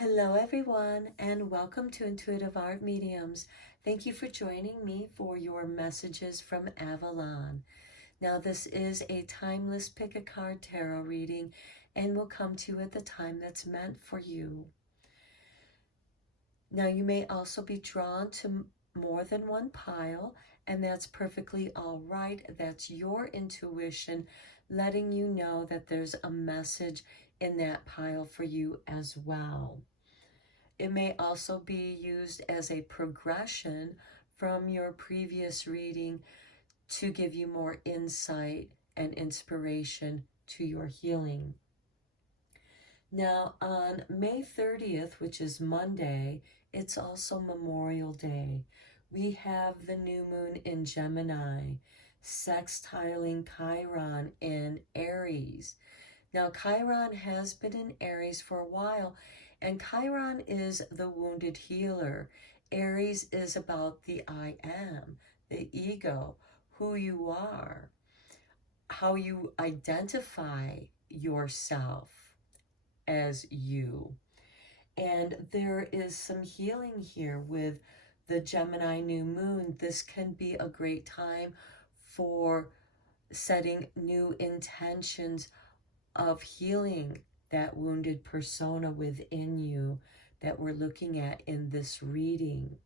Hello, everyone, and welcome to Intuitive Art Mediums. Thank you for joining me for your messages from Avalon. Now, this is a timeless pick a card tarot reading and will come to you at the time that's meant for you. Now, you may also be drawn to more than one pile, and that's perfectly all right. That's your intuition letting you know that there's a message in that pile for you as well. It may also be used as a progression from your previous reading to give you more insight and inspiration to your healing. Now, on May 30th, which is Monday, it's also Memorial Day. We have the new moon in Gemini, sextiling Chiron in Aries. Now, Chiron has been in Aries for a while, and Chiron is the wounded healer. Aries is about the I am, the ego, who you are, how you identify yourself as you. And there is some healing here with the Gemini new moon. This can be a great time for setting new intentions of healing that wounded persona within you that we're looking at in this reading.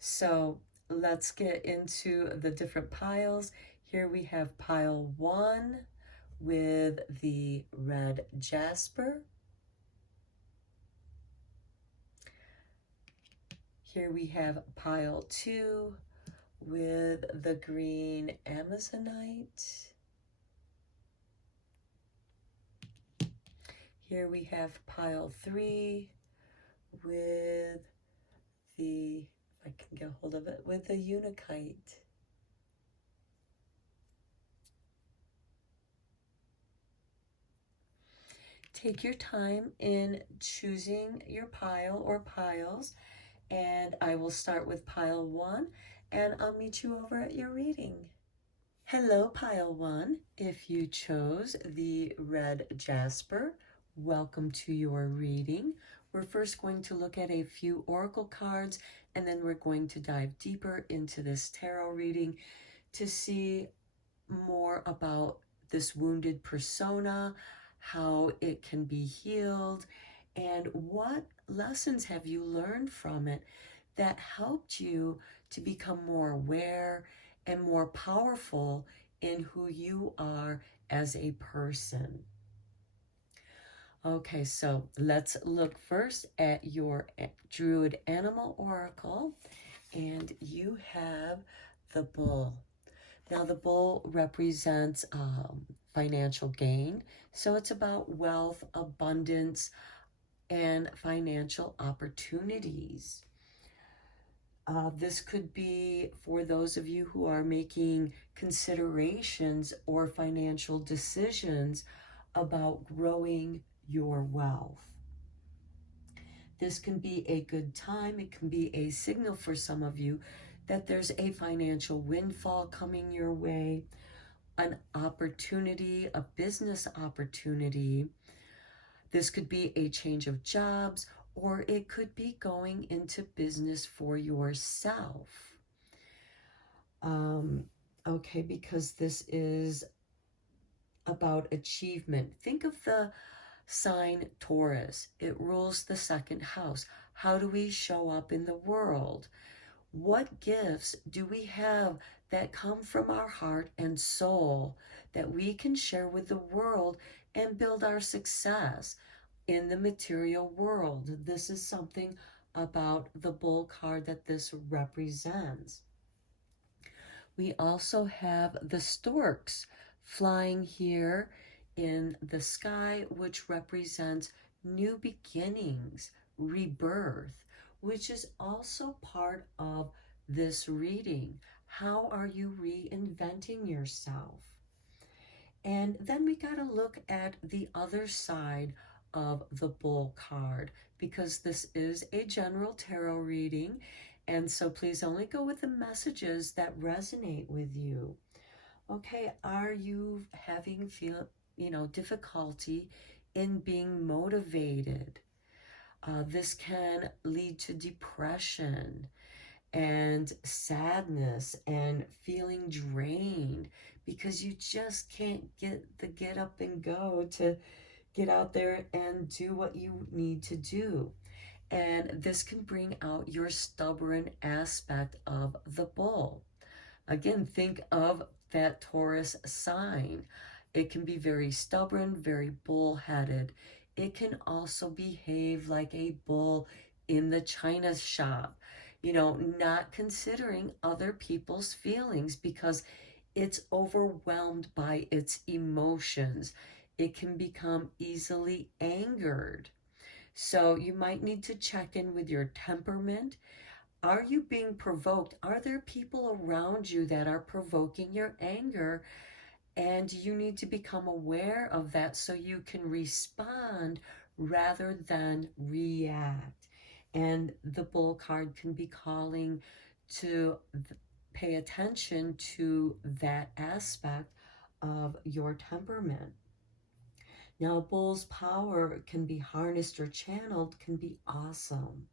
So let's get into the different piles. Here we have pile 1 with the red jasper. Here we have pile 2 with the green amazonite. Here we have pile 3 with the, if I can get hold of it, with the unakite. Take your time in choosing your pile or piles, and I will start with pile 1, and I'll meet you over at your reading. Hello, pile 1. If you chose the red jasper, welcome to your reading. We're first going to look at a few oracle cards, and then we're going to dive deeper into this tarot reading to see more about this wounded persona, how it can be healed, and what lessons have you learned from it that helped you to become more aware and more powerful in who you are as a person. Okay, so let's look first at your Druid Animal Oracle, and you have the bull. Now, the bull represents financial gain, so it's about wealth, abundance, and financial opportunities. This could be for those of you who are making considerations or financial decisions about growing your wealth. This can be a good time. It can be a signal for some of you that there's a financial windfall coming your way, an opportunity, a business opportunity. This could be a change of jobs, or it could be going into business for yourself. Okay, because this is about achievement. Think of the sign Taurus. It rules the second house. How do we show up in the world? What gifts do we have that come from our heart and soul that we can share with the world and build our success in the material world? This is something about the bull card that this represents. We also have the storks flying here in the sky, which represents new beginnings, rebirth, which is also part of this reading. How are you reinventing yourself? And then we got to look at the other side of the bull card, because this is a general tarot reading, and so please only go with the messages that resonate with you. Okay, are you having difficulty in being motivated? This can lead to depression and sadness and feeling drained because you just can't get up and go to get out there and do what you need to do. And this can bring out your stubborn aspect of the bull. Again, think of that Taurus sign. It can be very stubborn, very bullheaded. It can also behave like a bull in the china shop, not considering other people's feelings because it's overwhelmed by its emotions. It can become easily angered. So you might need to check in with your temperament. Are you being provoked? Are there people around you that are provoking your anger? And you need to become aware of that so you can respond rather than react. And the bull card can be calling to pay attention to that aspect of your temperament. Now, a bull's power can be harnessed or channeled, can be awesome.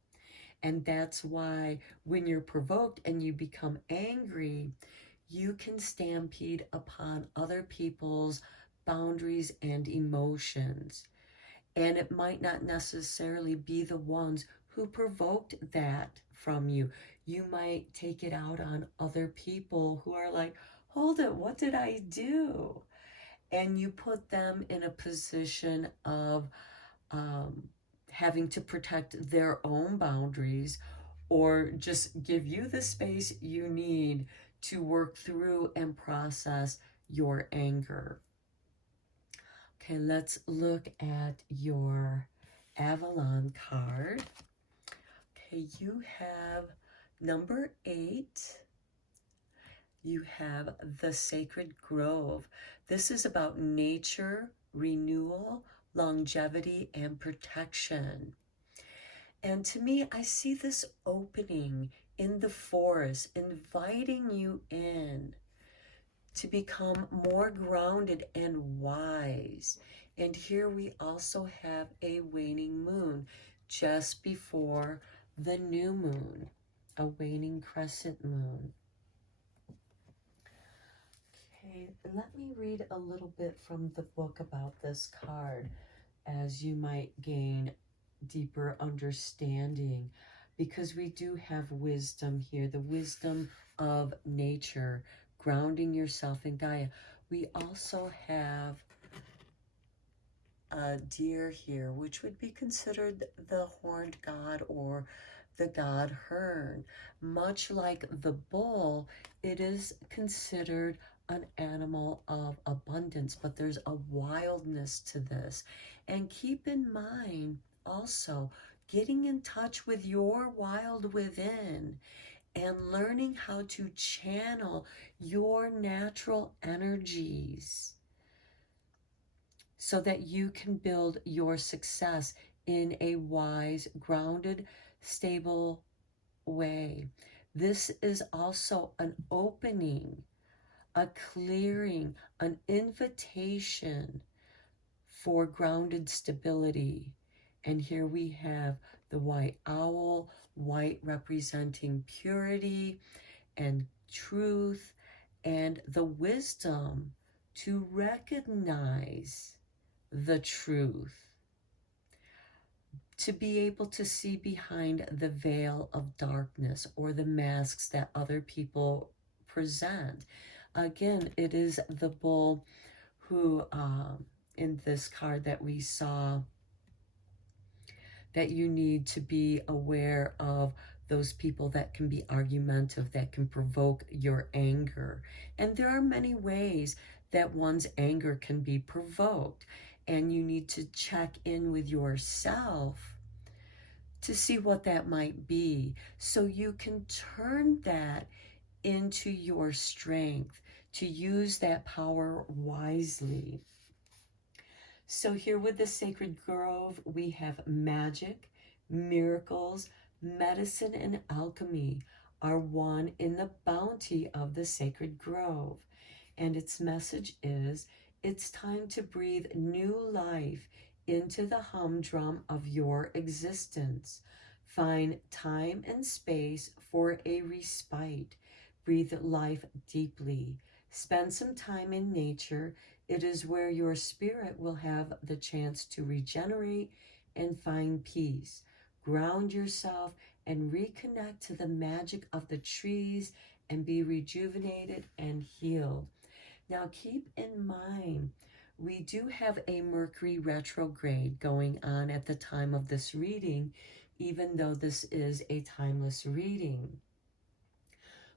And that's why when you're provoked and you become angry, you can stampede upon other people's boundaries and emotions. And it might not necessarily be the ones who provoked that from you. You might take it out on other people who are like, hold it, what did I do? And you put them in a position of having to protect their own boundaries or just give you the space you need to work through and process your anger. Okay, let's look at your Avalon card. Okay, you have number 8. You have the Sacred Grove. This is about nature, renewal, longevity, and protection. And to me, I see this opening in the forest, inviting you in to become more grounded and wise. And here we also have a waning moon just before the new moon, a waning crescent moon. Okay, let me read a little bit from the book about this card as you might gain deeper understanding, because we do have wisdom here, the wisdom of nature, grounding yourself in Gaia. We also have a deer here, which would be considered the horned god or the god Hern. Much like the bull, it is considered an animal of abundance, but there's a wildness to this. And keep in mind also getting in touch with your wild within and learning how to channel your natural energies so that you can build your success in a wise, grounded, stable way. This is also an opening, a clearing, an invitation for grounded stability. And here we have the white owl, white representing purity and truth, and the wisdom to recognize the truth, to be able to see behind the veil of darkness or the masks that other people present. Again, it is the bull who, in this card that we saw, that you need to be aware of those people that can be argumentative, that can provoke your anger. And there are many ways that one's anger can be provoked. And you need to check in with yourself to see what that might be, so you can turn that into your strength, to use that power wisely. So here with the Sacred Grove, we have magic, miracles, medicine, and alchemy are one in the bounty of the Sacred Grove. And its message is, it's time to breathe new life into the humdrum of your existence. Find time and space for a respite. Breathe life deeply. Spend some time in nature. It is where your spirit will have the chance to regenerate and find peace. Ground yourself and reconnect to the magic of the trees and be rejuvenated and healed. Now keep in mind, we do have a Mercury retrograde going on at the time of this reading, even though this is a timeless reading.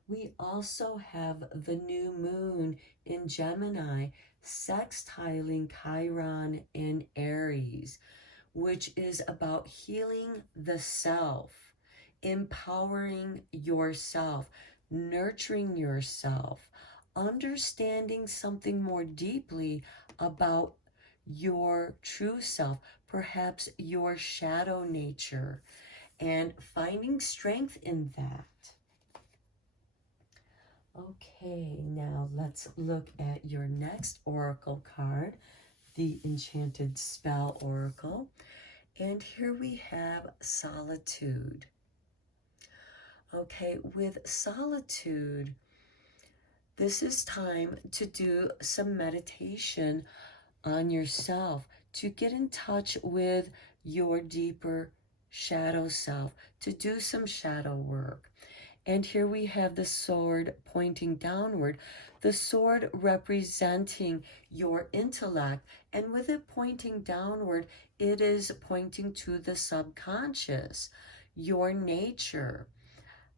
We also have the new moon in Gemini sextiling Chiron in Aries, which is about healing the self, empowering yourself, nurturing yourself, understanding something more deeply about your true self, perhaps your shadow nature, and finding strength in that. Okay, now let's look at your next oracle card, the Enchanted Spell Oracle. And here we have solitude. Okay, with solitude, this is time to do some meditation on yourself, to get in touch with your deeper shadow self, to do some shadow work. And here we have the sword pointing downward, the sword representing your intellect. And with it pointing downward, it is pointing to the subconscious, your nature.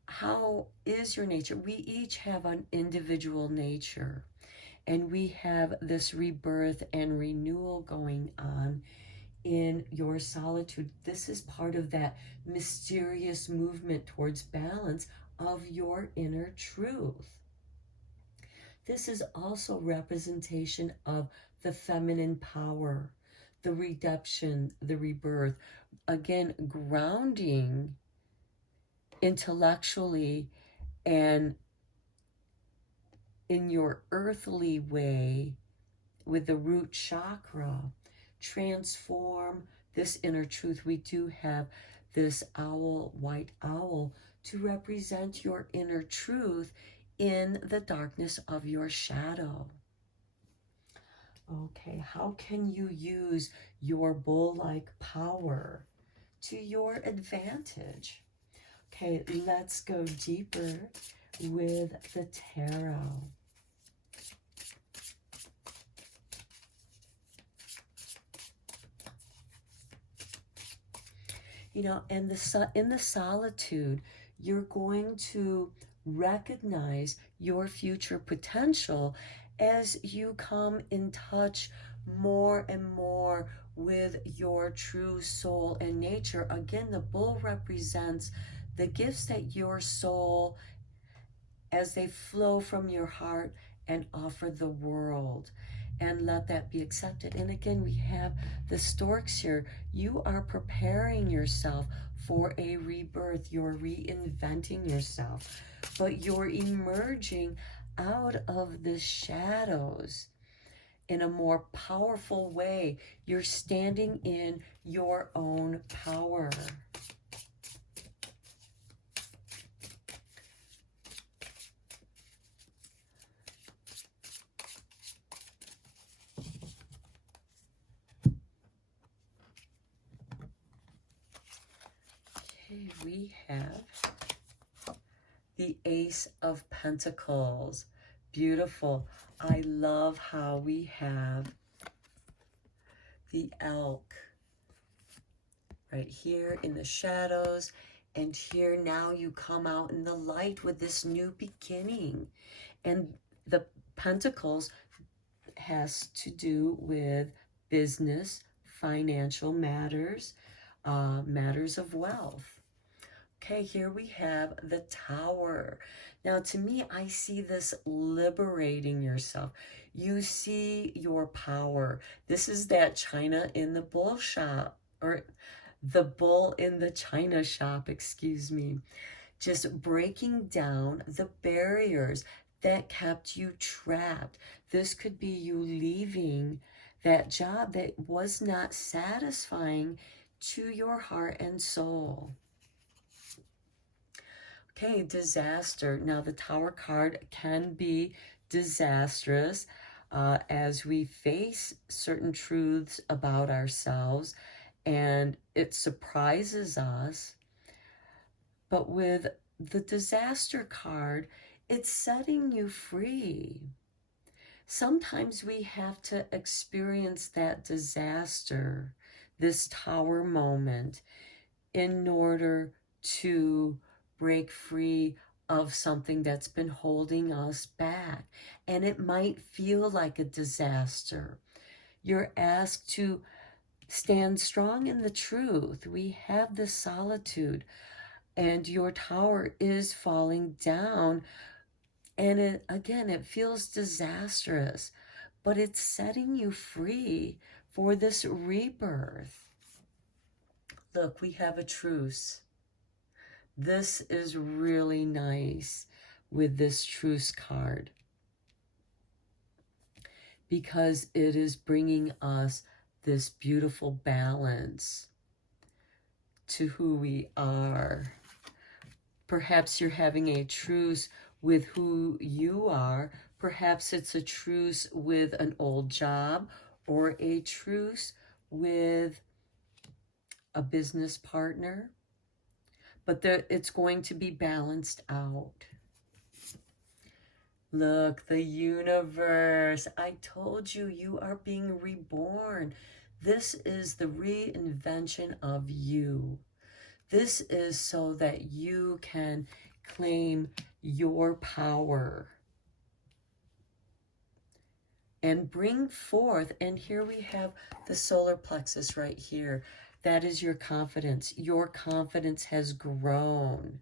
How is your nature? We each have an individual nature, and we have this rebirth and renewal going on in your solitude. This is part of that mysterious movement towards balance of your inner truth. This is also representation of the feminine power, the redemption, the rebirth. Again, grounding intellectually and in your earthly way with the root chakra. Transform this inner truth. We do have this owl, white owl, to represent your inner truth in the darkness of your shadow. Okay, how can you use your bull-like power to your advantage? Okay, let's go deeper with the tarot. You know, and in the solitude, you're going to recognize your future potential as you come in touch more and more with your true soul and nature. Again, the bull represents the gifts that your soul, as they flow from your heart and offer the world, and let that be accepted. And again, we have the storks here. You are preparing yourself for a rebirth. You're reinventing yourself, but you're emerging out of the shadows in a more powerful way. You're standing in your own power. Okay, we have the Ace of Pentacles. Beautiful. I love how we have the elk right here in the shadows, and here now you come out in the light with this new beginning. And the pentacles has to do with business, financial matters, matters of wealth. Okay, here we have the Tower. Now, to me, I see this liberating yourself. You see your power. This is that China in the bull shop, or the bull in the China shop, excuse me. Just breaking down the barriers that kept you trapped. This could be you leaving that job that was not satisfying to your heart and soul. Okay, disaster. Now the Tower card can be disastrous as we face certain truths about ourselves, and it surprises us. But with the disaster card, it's setting you free. Sometimes we have to experience that disaster, this tower moment, in order to break free of something that's been holding us back. And it might feel like a disaster. You're asked to stand strong in the truth. We have this solitude, and your tower is falling down. And it feels disastrous, but it's setting you free for this rebirth. Look, we have a truce. This is really nice with this truce card, because it is bringing us this beautiful balance to who we are. Perhaps you're having a truce with who you are. Perhaps it's a truce with an old job, or a truce with a business partner. But it's going to be balanced out. Look, the universe. I told you, you are being reborn. This is the reinvention of you. This is so that you can claim your power and bring forth. And here we have the solar plexus right here. That is your confidence. Your confidence has grown.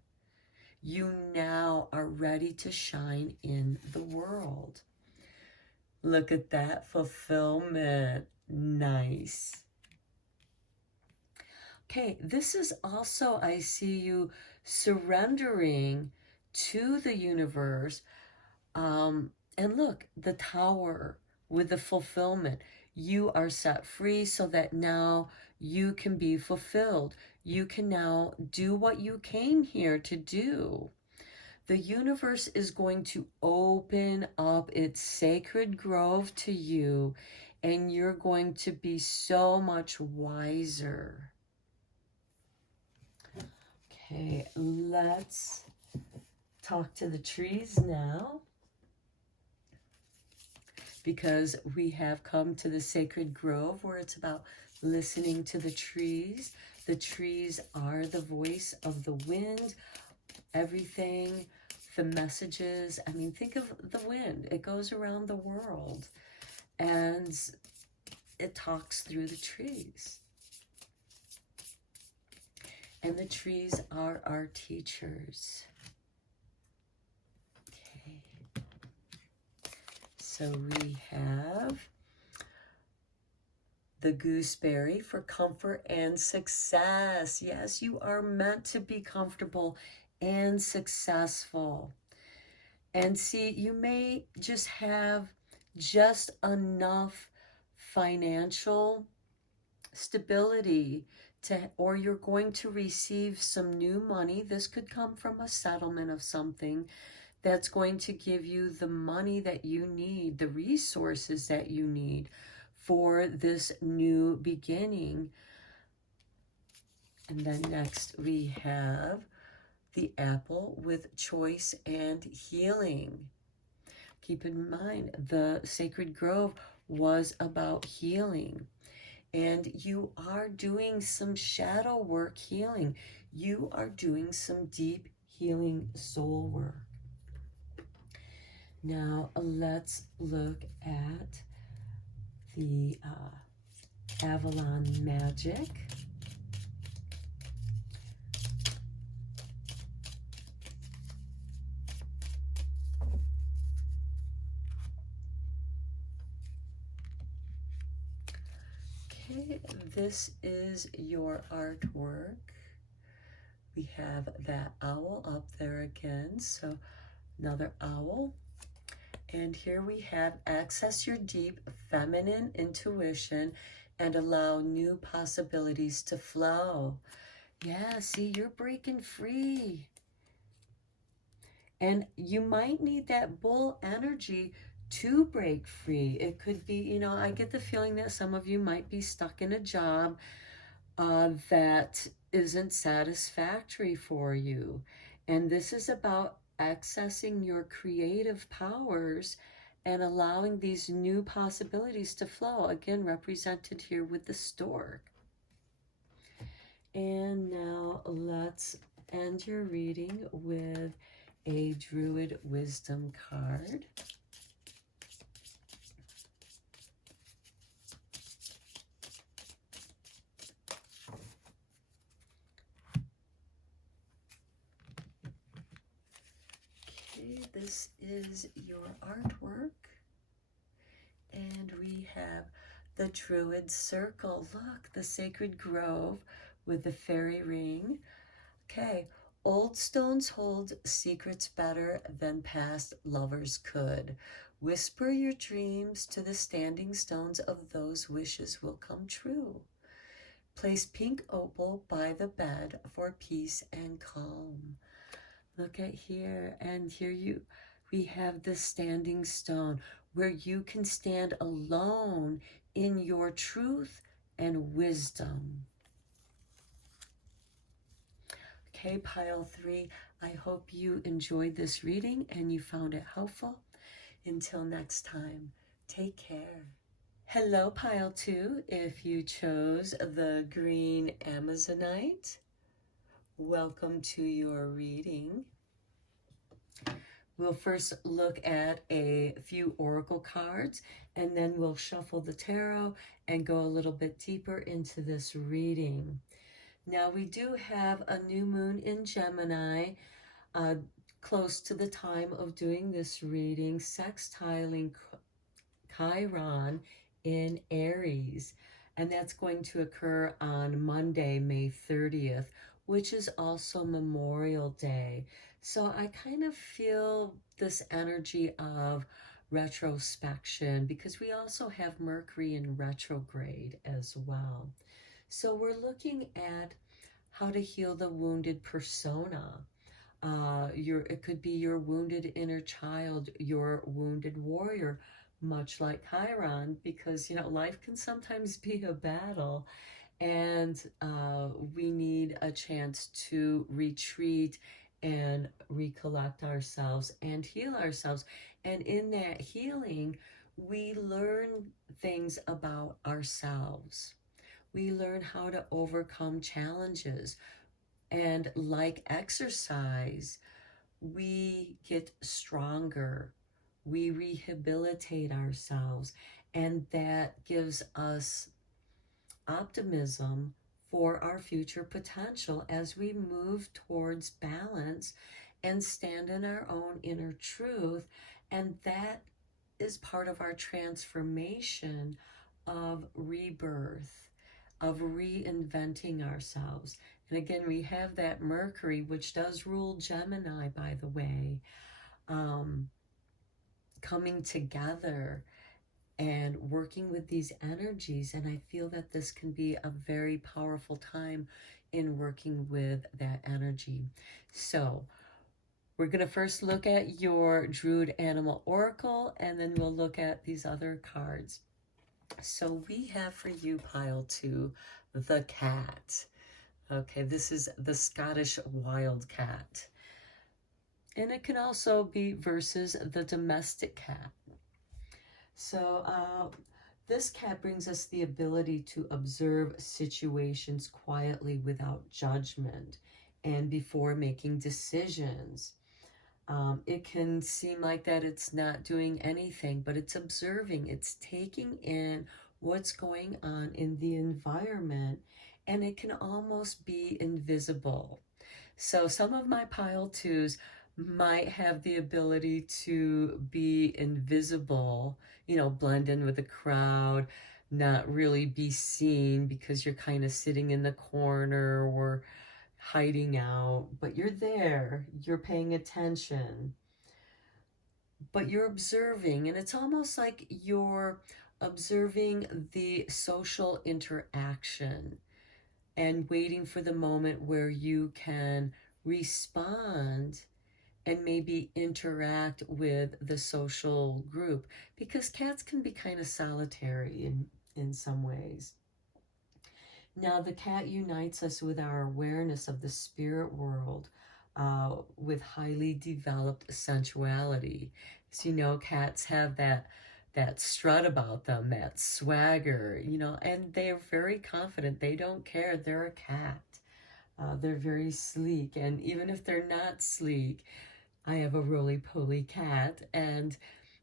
You now are ready to shine in the world. Look at that fulfillment. Nice. Okay, this is also, I see you surrendering to the universe. And look, the tower with the fulfillment. You are set free so that now you can be fulfilled. You can now do what you came here to do. The universe is going to open up its sacred grove to you, and you're going to be so much wiser. Okay, let's talk to the trees now, because we have come to the sacred grove where it's about listening to the trees. The trees are the voice of the wind, everything, the messages. I mean, think of the wind. It goes around the world and it talks through the trees. And the trees are our teachers. Okay. So we have the gooseberry for comfort and success. Yes, you are meant to be comfortable and successful. And see, you may just have just enough financial stability or you're going to receive some new money. This could come from a settlement of something that's going to give you the money that you need, the resources that you need for this new beginning. And then next we have the apple with choice and healing. Keep in mind, the sacred grove was about healing. And you are doing some shadow work healing. You are doing some deep healing soul work. Now let's look at the Avalon magic. Okay, this is your artwork. We have that owl up there again, so another owl. And here we have access your deep feminine intuition and allow new possibilities to flow. Yeah, see, you're breaking free. And you might need that bull energy to break free. It could be, you know, I get the feeling that some of you might be stuck in a job that isn't satisfactory for you. And this is about accessing your creative powers and allowing these new possibilities to flow. Again, represented here with the stork. And now let's end your reading with a Druid Wisdom card. Okay, this is your artwork. And we have the Druid Circle. Look, the Sacred Grove with the fairy ring. Okay, old stones hold secrets better than past lovers could. Whisper your dreams to the standing stones of those wishes will come true. Place pink opal by the bed for peace and calm. Look at here, and here we have the standing stone where you can stand alone in your truth and wisdom. Okay, pile 3, I hope you enjoyed this reading and you found it helpful. Until next time, take care. Hello, pile 2. If you chose the green Amazonite, welcome to your reading. We'll first look at a few oracle cards, and then we'll shuffle the tarot and go a little bit deeper into this reading. Now, we do have a new moon in Gemini, close to the time of doing this reading, sextiling Chiron in Aries, and that's going to occur on Monday, May 30th, which is also Memorial Day. So I kind of feel this energy of retrospection because we also have Mercury in retrograde as well. So we're looking at how to heal the wounded persona. It could be your wounded inner child, your wounded warrior, much like Chiron, because, you know, life can sometimes be a battle, and we need a chance to retreat and recollect ourselves and heal ourselves. And in that healing, we learn things about ourselves. We learn how to overcome challenges. And like exercise, we get stronger. We rehabilitate ourselves. And that gives us optimism for our future potential as we move towards balance and stand in our own inner truth. And that is part of our transformation of rebirth, of reinventing ourselves. And again, we have that Mercury, which does rule Gemini, by the way, coming together and working with these energies. And I feel that this can be a very powerful time in working with that energy. So we're going to first look at your Druid Animal Oracle, and then we'll look at these other cards. So we have for you, pile 2, the cat. Okay, this is the Scottish wildcat. And it can also be versus the domestic cat. So this cat brings us the ability to observe situations quietly without judgment and before making decisions. It can seem like that it's not doing anything, but it's observing, it's taking in what's going on in the environment, and it can almost be invisible. So some of my pile 2s might have the ability to be invisible, you know, blend in with the crowd, not really be seen because you're kind of sitting in the corner or hiding out, but you're there, you're paying attention. but you're observing, and it's almost like you're observing the social interaction and waiting for the moment where you can respond and maybe interact with the social group, because cats can be kind of solitary in some ways. Now, the cat unites us with our awareness of the spirit world, with highly developed sensuality. So, cats have that strut about them, that swagger, and they're very confident. They don't care. They're a cat. They're very sleek, and even if they're not sleek, I have a roly-poly cat, and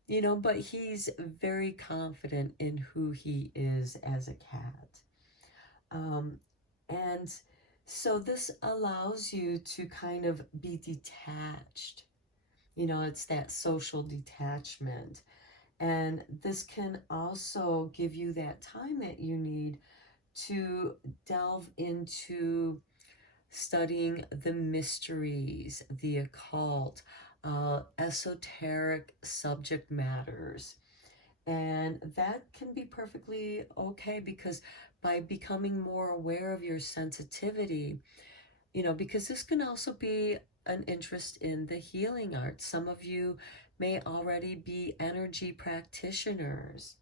but he's very confident in who he is as a cat. Um, and so this allows you to kind of be detached. It's that social detachment. And this can also give you that time that you need to delve into studying the mysteries, the occult, esoteric subject matters. And that can be perfectly okay, because by becoming more aware of your sensitivity, because this can also be an interest in the healing arts. Some of you may already be energy practitioners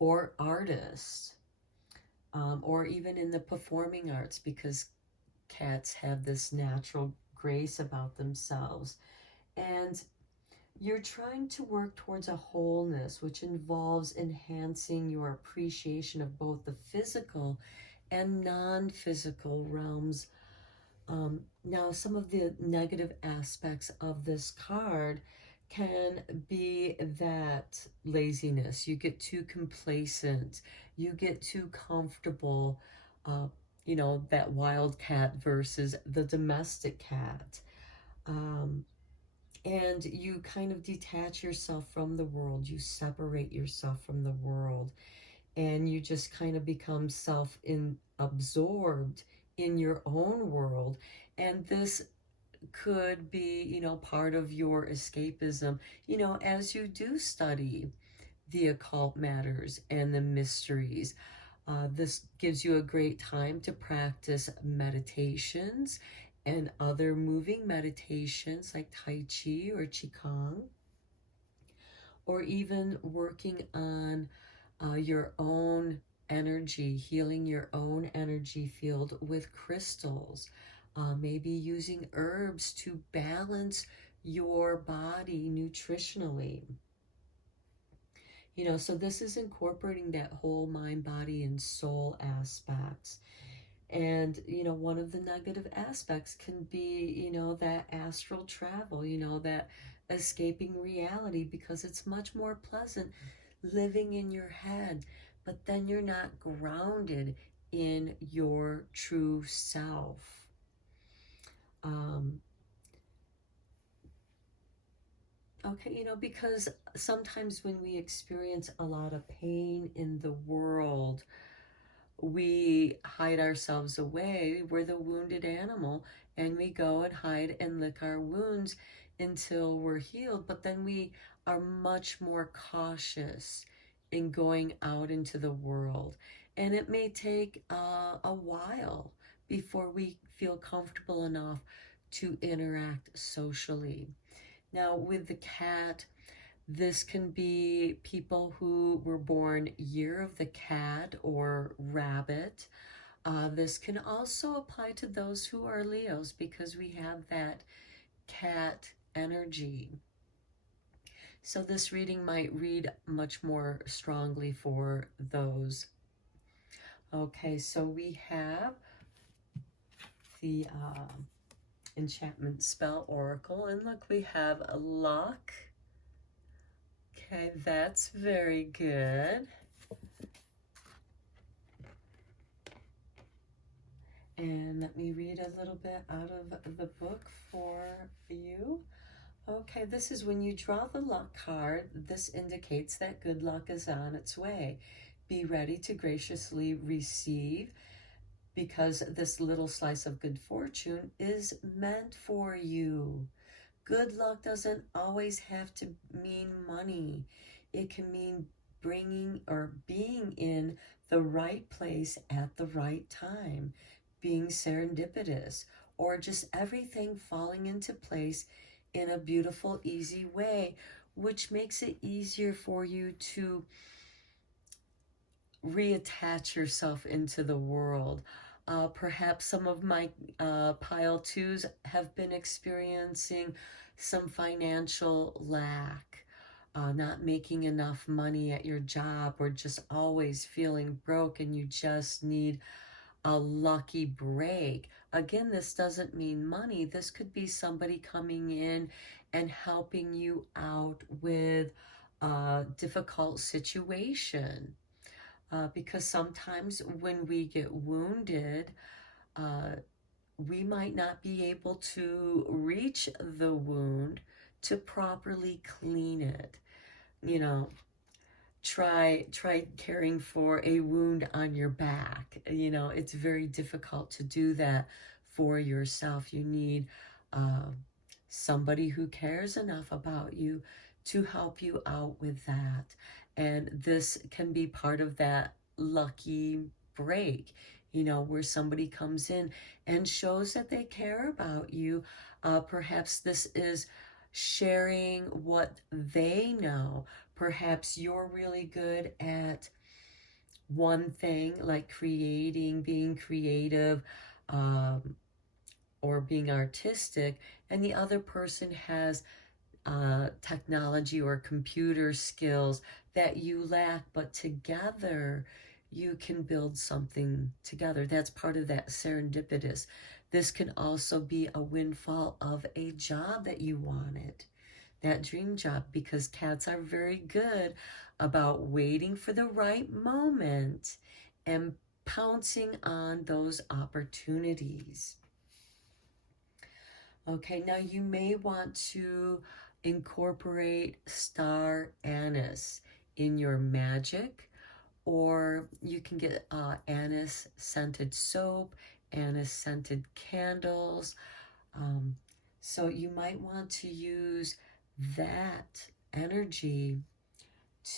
or artists, or even in the performing arts, because cats have this natural grace about themselves. And you're trying to work towards a wholeness, which involves enhancing your appreciation of both the physical and non-physical realms. Now, some of the negative aspects of this card can be that laziness. You get too complacent. You get too comfortable. That wild cat versus the domestic cat. And you kind of detach yourself from the world. You separate yourself from the world, and you just kind of become absorbed in your own world. And this could be, part of your escapism, as you do study the occult matters and the mysteries. This gives you a great time to practice meditations and other moving meditations like Tai Chi or Qigong, or even working on your own energy, healing your own energy field with crystals, maybe using herbs to balance your body nutritionally. So this is incorporating that whole mind, body, and soul aspects. And, one of the negative aspects can be, that astral travel, that escaping reality, because it's much more pleasant living in your head, but then you're not grounded in your true self. Okay, because sometimes when we experience a lot of pain in the world, we hide ourselves away. We're the wounded animal, and we go and hide and lick our wounds until we're healed. But then we are much more cautious in going out into the world. And it may take a while before we feel comfortable enough to interact socially. Now, with the cat, this can be people who were born year of the cat or rabbit. This can also apply to those who are Leos, because we have that cat energy. So this reading might read much more strongly for those. Okay, so we have the enchantment spell oracle, and look, we have a luck. Okay, that's very good. And let me read a little bit out of the book for you. Okay, this is when you draw the luck card. This indicates that good luck is on its way. Be ready to graciously receive, because this little slice of good fortune is meant for you. Good luck doesn't always have to mean money. It can mean bringing or being in the right place at the right time, being serendipitous, or just everything falling into place in a beautiful, easy way, which makes it easier for you to reattach yourself into the world. Perhaps some of my pile twos have been experiencing some financial lack, not making enough money at your job, or just always feeling broke and you just need a lucky break. Again, this doesn't mean money. This could be somebody coming in and helping you out with a difficult situation. Because sometimes when we get wounded, uh, we might not be able to reach the wound to properly clean it. You know, try caring for a wound on your back. You know, it's very difficult to do that for yourself. You need uh, somebody who cares enough about you to help you out with that. And this can be part of that lucky break, you know, where somebody comes in and shows that they care about you. Perhaps this is sharing what they know. Perhaps you're really good at one thing, like creating, being creative, or being artistic, and the other person has technology or computer skills that you lack, but together you can build something together. That's part of that serendipitous. This can also be a windfall of a job that you wanted, that dream job, because cats are very good about waiting for the right moment and pouncing on those opportunities. Okay, now you may want to incorporate star anise in your magic, or you can get anise scented soap, anise scented candles. So you might want to use that energy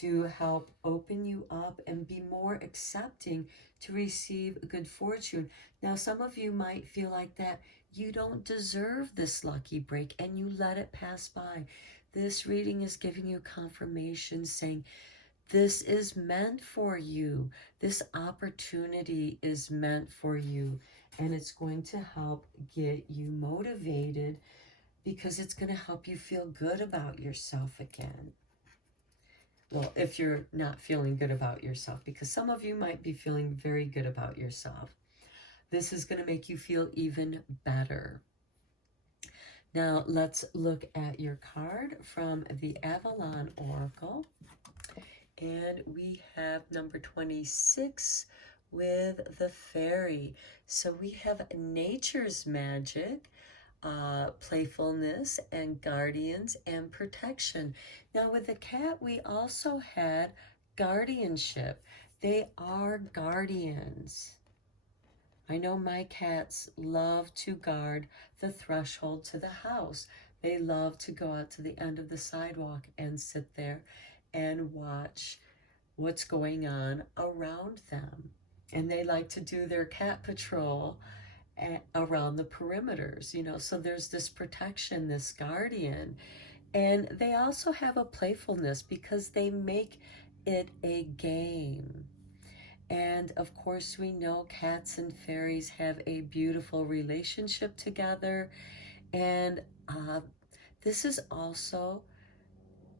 to help open you up and be more accepting to receive good fortune. Now, some of you might feel like that you don't deserve this lucky break and you let it pass by. This reading is giving you confirmation saying, this is meant for you. This opportunity is meant for you. And it's going to help get you motivated, because it's going to help you feel good about yourself again. Well, if you're not feeling good about yourself, because some of you might be feeling very good about yourself, this is going to make you feel even better. Now, let's look at your card from the Avalon Oracle. And we have number 26 with the fairy. So we have nature's magic, playfulness and guardians and protection. Now with the cat, we also had guardianship. They are guardians. I know my cats love to guard the threshold to the house. They love to go out to the end of the sidewalk and sit there and watch what's going on around them. And they like to do their cat patrol around the perimeters, you know, so there's this protection, this guardian. And they also have a playfulness because they make it a game. And of course, we know cats and fairies have a beautiful relationship together. And this is also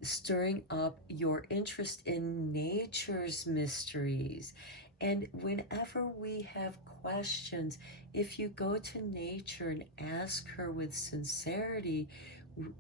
stirring up your interest in nature's mysteries. And whenever we have questions, if you go to nature and ask her with sincerity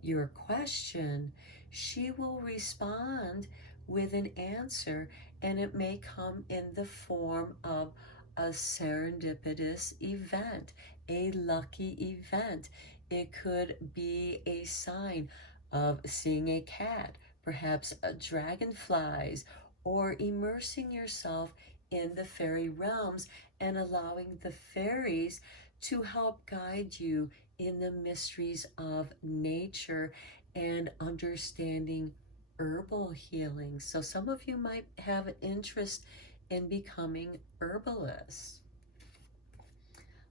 your question, she will respond with an answer, and it may come in the form of a serendipitous event, a lucky event. It could be a sign of seeing a cat, perhaps dragonflies, or immersing yourself in the fairy realms and allowing the fairies to help guide you in the mysteries of nature and understanding herbal healing. So some of you might have an interest in becoming herbalists.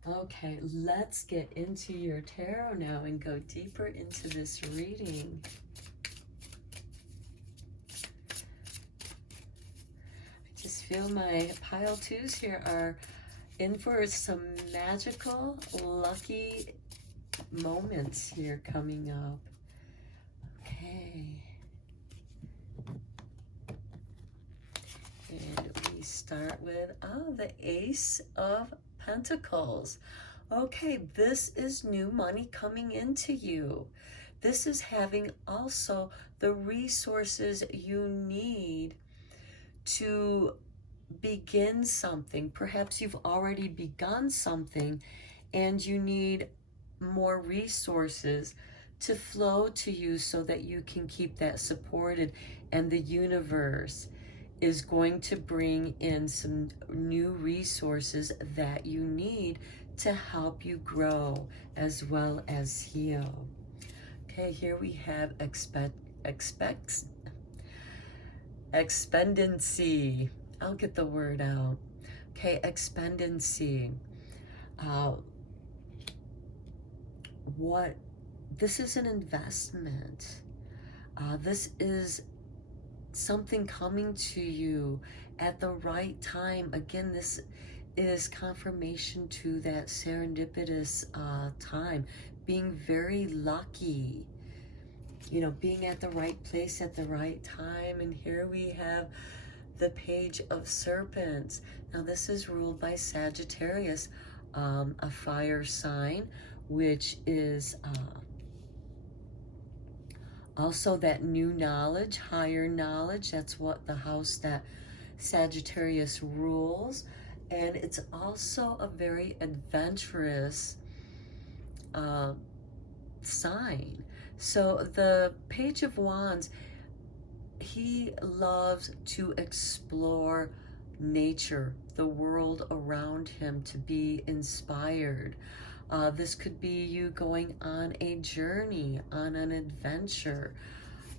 Okay, let's get into your tarot now and go deeper into this reading. I just feel my pile twos here are in for some magical, lucky moments here coming up. Okay. And we start with, the Ace of Pentacles. Okay, this is new money coming into you. This is having also the resources you need to begin something. Perhaps you've already begun something and you need more resources to flow to you so that you can keep that supported, and the universe is going to bring in some new resources that you need to help you grow as well as heal. Okay, here we have expendency. I'll get the word out. Okay, expendency. This is an investment. This is something coming to you at the right time. Again, this is confirmation to that serendipitous time, being very lucky, you know, being at the right place at the right time. And here we have the Page of Serpents. Now this is ruled by Sagittarius, a fire sign, which is also that new knowledge, higher knowledge. That's what the house that Sagittarius rules. And it's also a very adventurous sign. So the Page of Wands, he loves to explore nature, the world around him, to be inspired. This could be you going on a journey, on an adventure,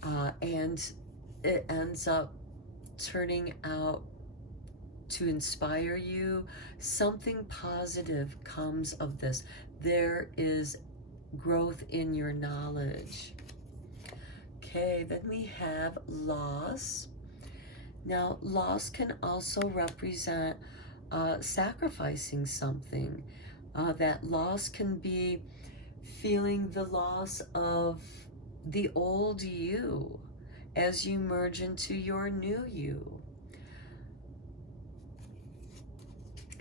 and it ends up turning out to inspire you. Something positive comes of this. There is growth in your knowledge. Okay, then we have loss. Now, loss can also represent sacrificing something. That loss can be feeling the loss of the old you as you merge into your new you.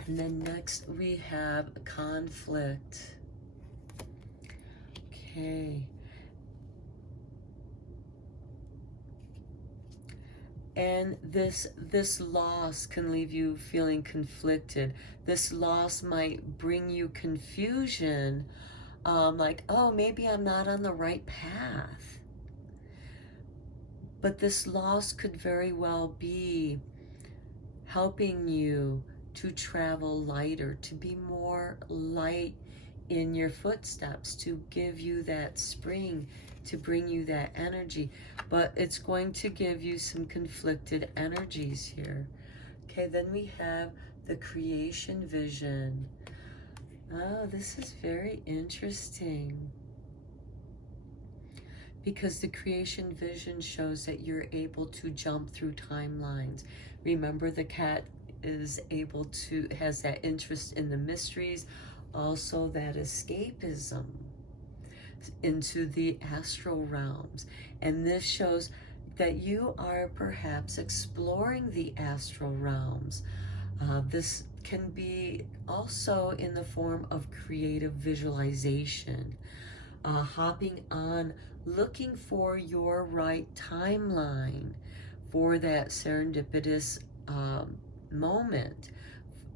And then next we have conflict. Okay. And this loss can leave you feeling conflicted. This loss might bring you confusion, like, oh, maybe I'm not on the right path. But this loss could very well be helping you to travel lighter, to be more light in your footsteps, to give you that spring, to bring you that energy. But it's going to give you some conflicted energies here. Okay, then we have the creation vision. Oh, this is very interesting, because the creation vision shows that you're able to jump through timelines. Remember, the cat is able to, has that interest in the mysteries, also that escapism into the astral realms. And this shows that you are perhaps exploring the astral realms. This can be also in the form of creative visualization, hopping on, looking for your right timeline for that serendipitous moment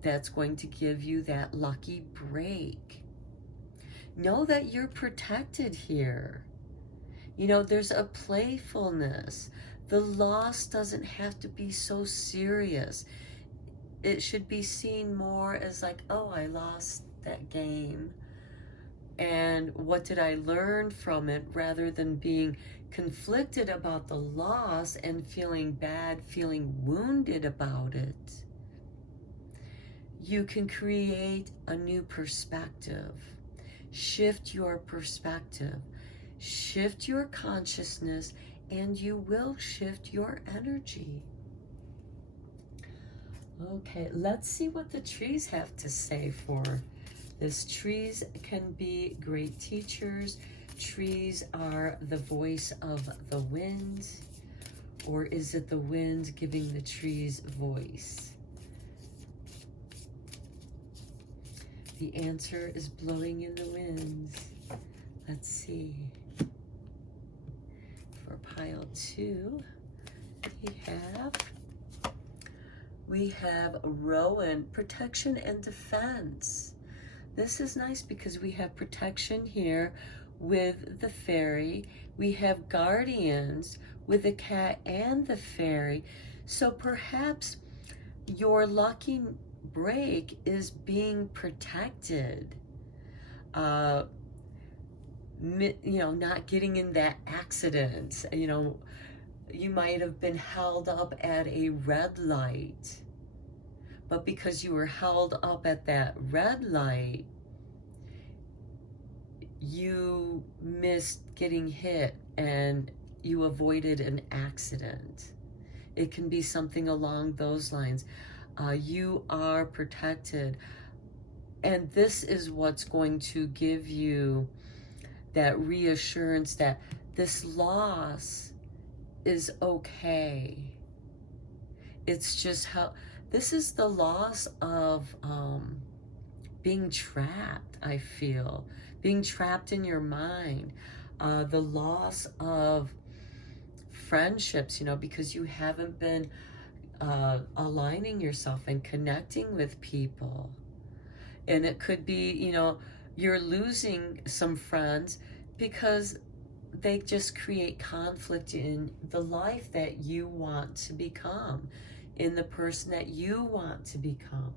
that's going to give you that lucky break. Know that you're protected here. You know, there's a playfulness. The loss doesn't have to be so serious. It should be seen more as like, oh, I lost that game, and and what did I learn from it, rather than being conflicted about the loss and feeling bad, feeling wounded about it. You can create a new perspective. Shift your perspective. Shift your consciousness, and you will shift your energy. Okay, let's see what the trees have to say for this. Trees can be great teachers. Trees are the voice of the wind, or is it the wind giving the trees voice? The answer is blowing in the winds. Let's see. For pile 2, we have Rowan, protection and defense. This is nice because we have protection here with the fairy. We have guardians with the cat and the fairy. So perhaps your lucky break is being protected. You know, not getting in that accident. You know, you might have been held up at a red light, but because you were held up at that red light, you missed getting hit and you avoided an accident. It can be something along those lines. You are protected, and this is what's going to give you that reassurance that this loss is okay. It's just how, this is the loss of being trapped, I feel. Being trapped in your mind. The loss of friendships, you know, because you haven't been aligning yourself and connecting with people. And it could be, you know, you're losing some friends because they just create conflict in the life that you want to become, in the person that you want to become.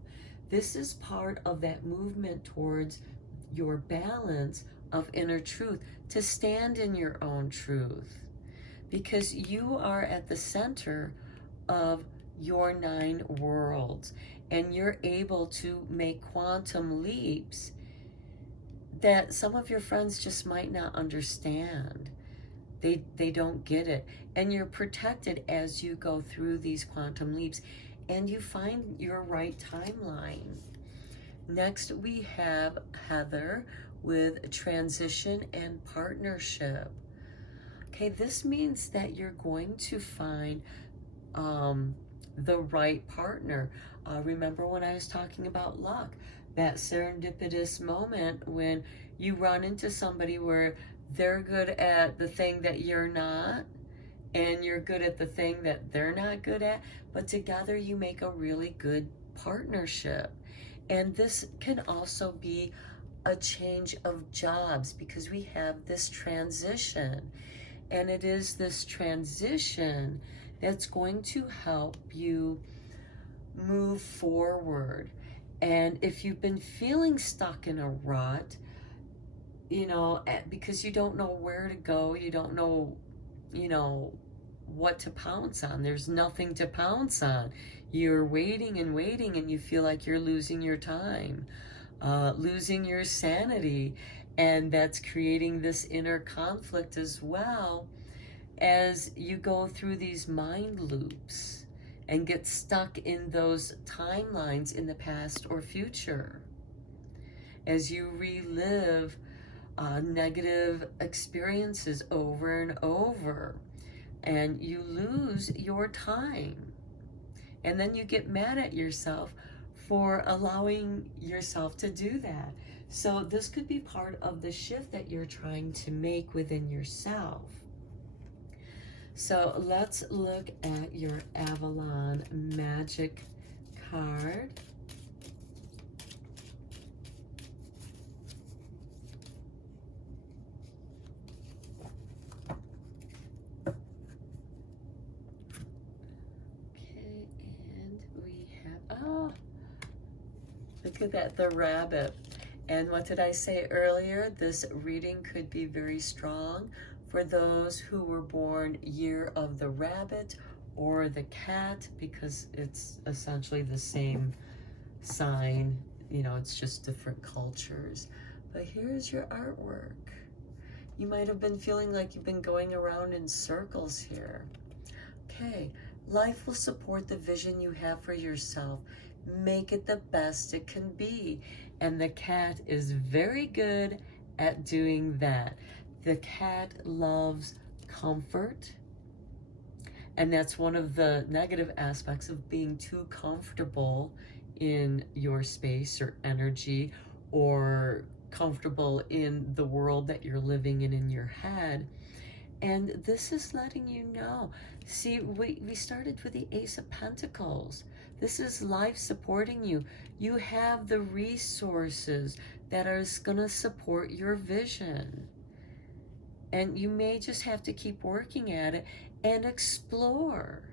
This is part of that movement towards your balance of inner truth, to stand in your own truth, because you are at the center of your 9 worlds, and you're able to make quantum leaps that some of your friends just might not understand. They don't get it. And you're protected as you go through these quantum leaps and you find your right timeline. Next, we have Heather with transition and partnership. Okay, this means that you're going to find the right partner. Remember when I was talking about luck? That serendipitous moment when you run into somebody where they're good at the thing that you're not, and you're good at the thing that they're not good at, but together you make a really good partnership. And this can also be a change of jobs, because we have this transition, and it is this transition that's going to help you move forward. And if you've been feeling stuck in a rut, you know, because you don't know where to go, you don't know, you know, what to pounce on. There's nothing to pounce on. You're waiting and waiting, and you feel like you're losing your time, losing your sanity, and that's creating this inner conflict as well as you go through these mind loops and get stuck in those timelines in the past or future. As you relive negative experiences over and over, and you lose your time. And then you get mad at yourself for allowing yourself to do that. So this could be part of the shift that you're trying to make within yourself. So let's look at your Avalon Magic card. Okay, and we have, oh, look at that, the rabbit. And what did I say earlier? This reading could be very strong for those who were born year of the rabbit or the cat, because it's essentially the same sign. You know, it's just different cultures. But here's your artwork. You might have been feeling like you've been going around in circles here. Okay, life will support the vision you have for yourself. Make it the best it can be. And the cat is very good at doing that. The cat loves comfort. And that's one of the negative aspects of being too comfortable in your space or energy, or comfortable in the world that you're living in your head. And this is letting you know. See, we started with the Ace of Pentacles. This is life supporting you. You have the resources that are going to support your vision. And you may just have to keep working at it and explore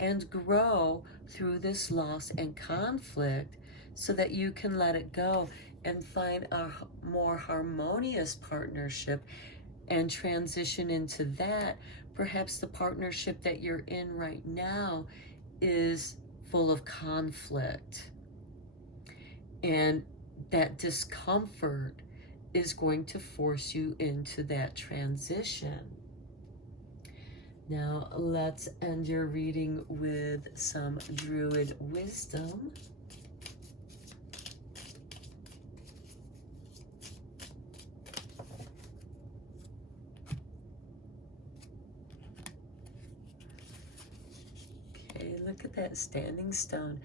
and grow through this loss and conflict so that you can let it go and find a more harmonious partnership and transition into that. Perhaps the partnership that you're in right now is full of conflict, and that discomfort is going to force you into that transition. Now let's end your reading with some Druid Wisdom. Okay, look at that standing stone.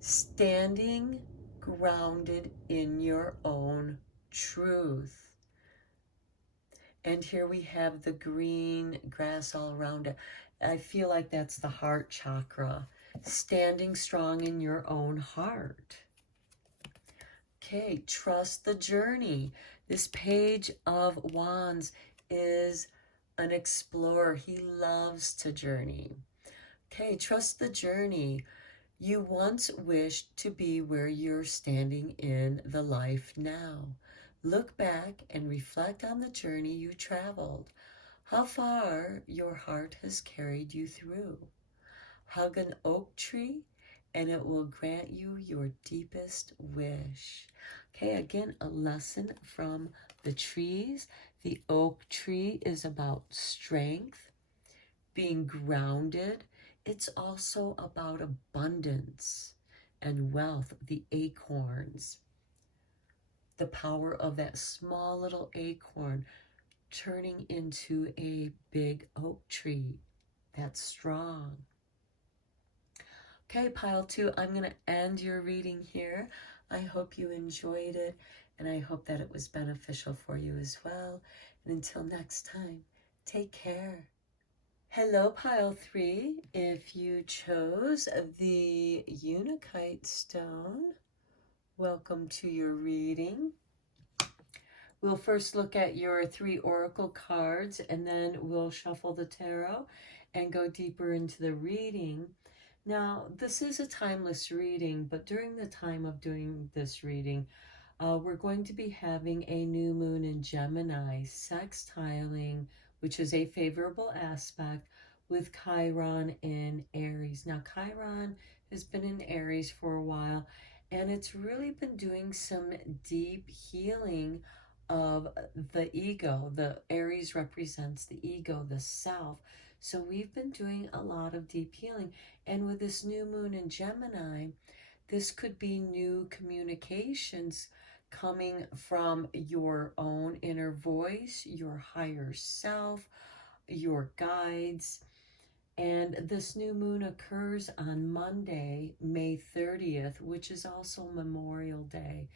Standing grounded in your own truth. And here we have the green grass all around it. I feel like that's the heart chakra. Standing strong in your own heart. Okay, trust the journey. This Page of Wands is an explorer. He loves to journey. Okay, trust the journey. You once wished to be where you're standing in the life now. Look back and reflect on the journey you traveled, how far your heart has carried you through. Hug an oak tree and it will grant you your deepest wish. Okay, again, a lesson from the trees. The oak tree is about strength, being grounded. It's also about abundance and wealth, the acorns. The power of that small little acorn turning into a big oak tree that's strong. Okay, pile 2, I'm going to end your reading here. I hope you enjoyed it, and I hope that it was beneficial for you as well. And until next time, take care. Hello, pile 3. If you chose the Untitled Stone, welcome to your reading. We'll first look at your 3 oracle cards, and then we'll shuffle the tarot and go deeper into the reading. Now, this is a timeless reading, but during the time of doing this reading, we're going to be having a new moon in Gemini sextiling, which is a favorable aspect, with Chiron in Aries. Now, Chiron has been in Aries for a while, and it's really been doing some deep healing of the ego. The Aries represents the ego, the self. So we've been doing a lot of deep healing. And with this new moon in Gemini, this could be new communications coming from your own inner voice, your higher self, your guides. And this new moon occurs on Monday, May 30th, which is also Memorial Day.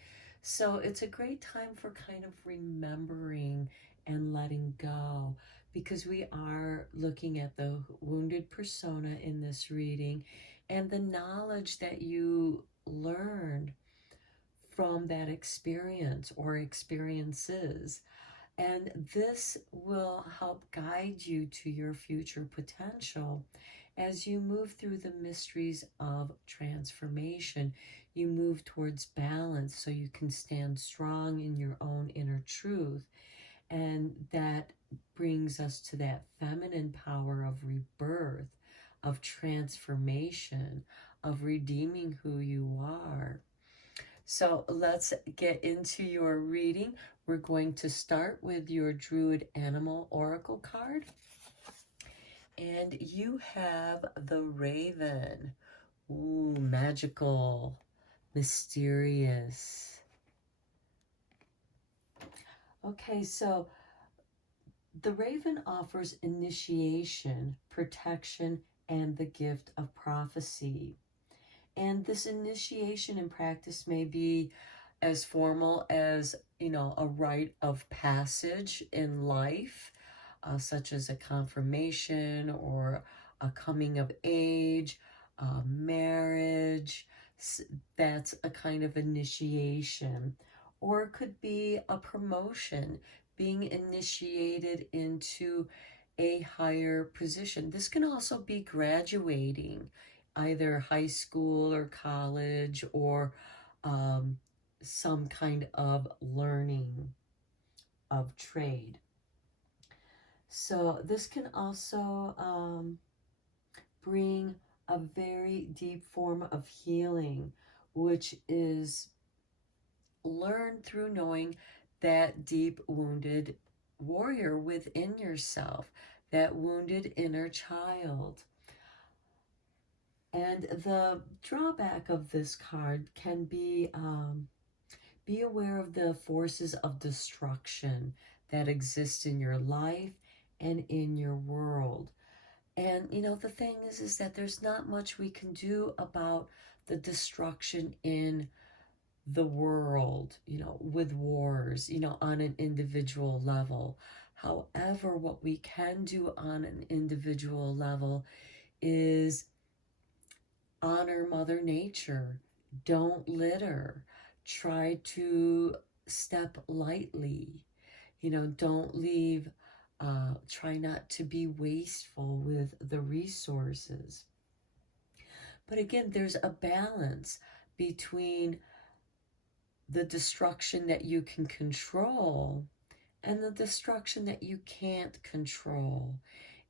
So it's a great time for kind of remembering and letting go, because we are looking at the wounded persona in this reading and the knowledge that you learned from that experience or experiences. And this will help guide you to your future potential as you move through the mysteries of transformation. You move towards balance so you can stand strong in your own inner truth. And that brings us to that feminine power of rebirth, of transformation, of redeeming who you are. So let's get into your reading. We're going to start with your Druid Animal Oracle card. And you have the Raven. Ooh, magical, mysterious. Okay, so the Raven offers initiation, protection, and the gift of prophecy. And this initiation in practice may be as formal as, a rite of passage in life, such as a confirmation or a coming of age, marriage. That's a kind of initiation. Or it could be a promotion, being initiated into a higher position. This can also be graduating, either high school or college, or some kind of learning of trade. So this can also bring a very deep form of healing, which is learned through knowing that deep wounded warrior within yourself, that wounded inner child. And the drawback of this card can be aware of the forces of destruction that exist in your life and in your world. And, the thing is that there's not much we can do about the destruction in the world, with wars, on an individual level. However, what we can do on an individual level is honor Mother Nature. Don't litter. Try to step lightly. Don't leave, try not to be wasteful with the resources. But again, there's a balance between the destruction that you can control and the destruction that you can't control.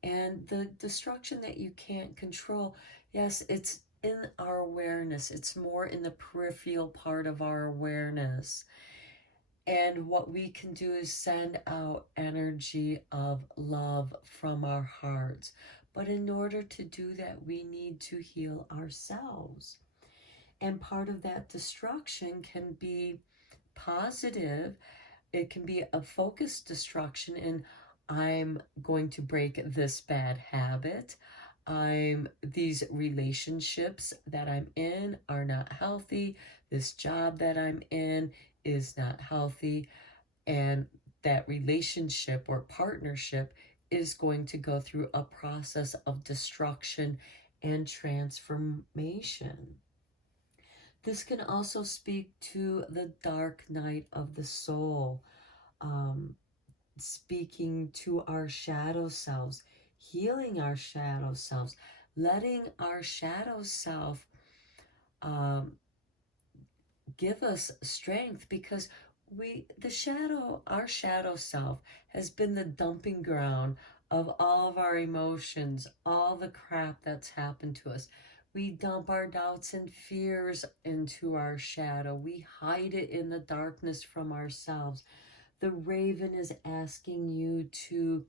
And the destruction that you can't control, yes, it's in our awareness. It's more in the peripheral part of our awareness. And what we can do is send out energy of love from our hearts. But in order to do that, we need to heal ourselves. And part of that destruction can be positive. It can be a focused destruction in, I'm going to break this bad habit. These relationships that I'm in are not healthy. This job that I'm in is not healthy. And that relationship or partnership is going to go through a process of destruction and transformation. This can also speak to the dark night of the soul, speaking to our shadow selves, healing our shadow selves, letting our shadow self give us strength, because our shadow self has been the dumping ground of all of our emotions, all the crap that's happened to us. We dump our doubts and fears into our shadow. We hide it in the darkness from ourselves. The Raven is asking you to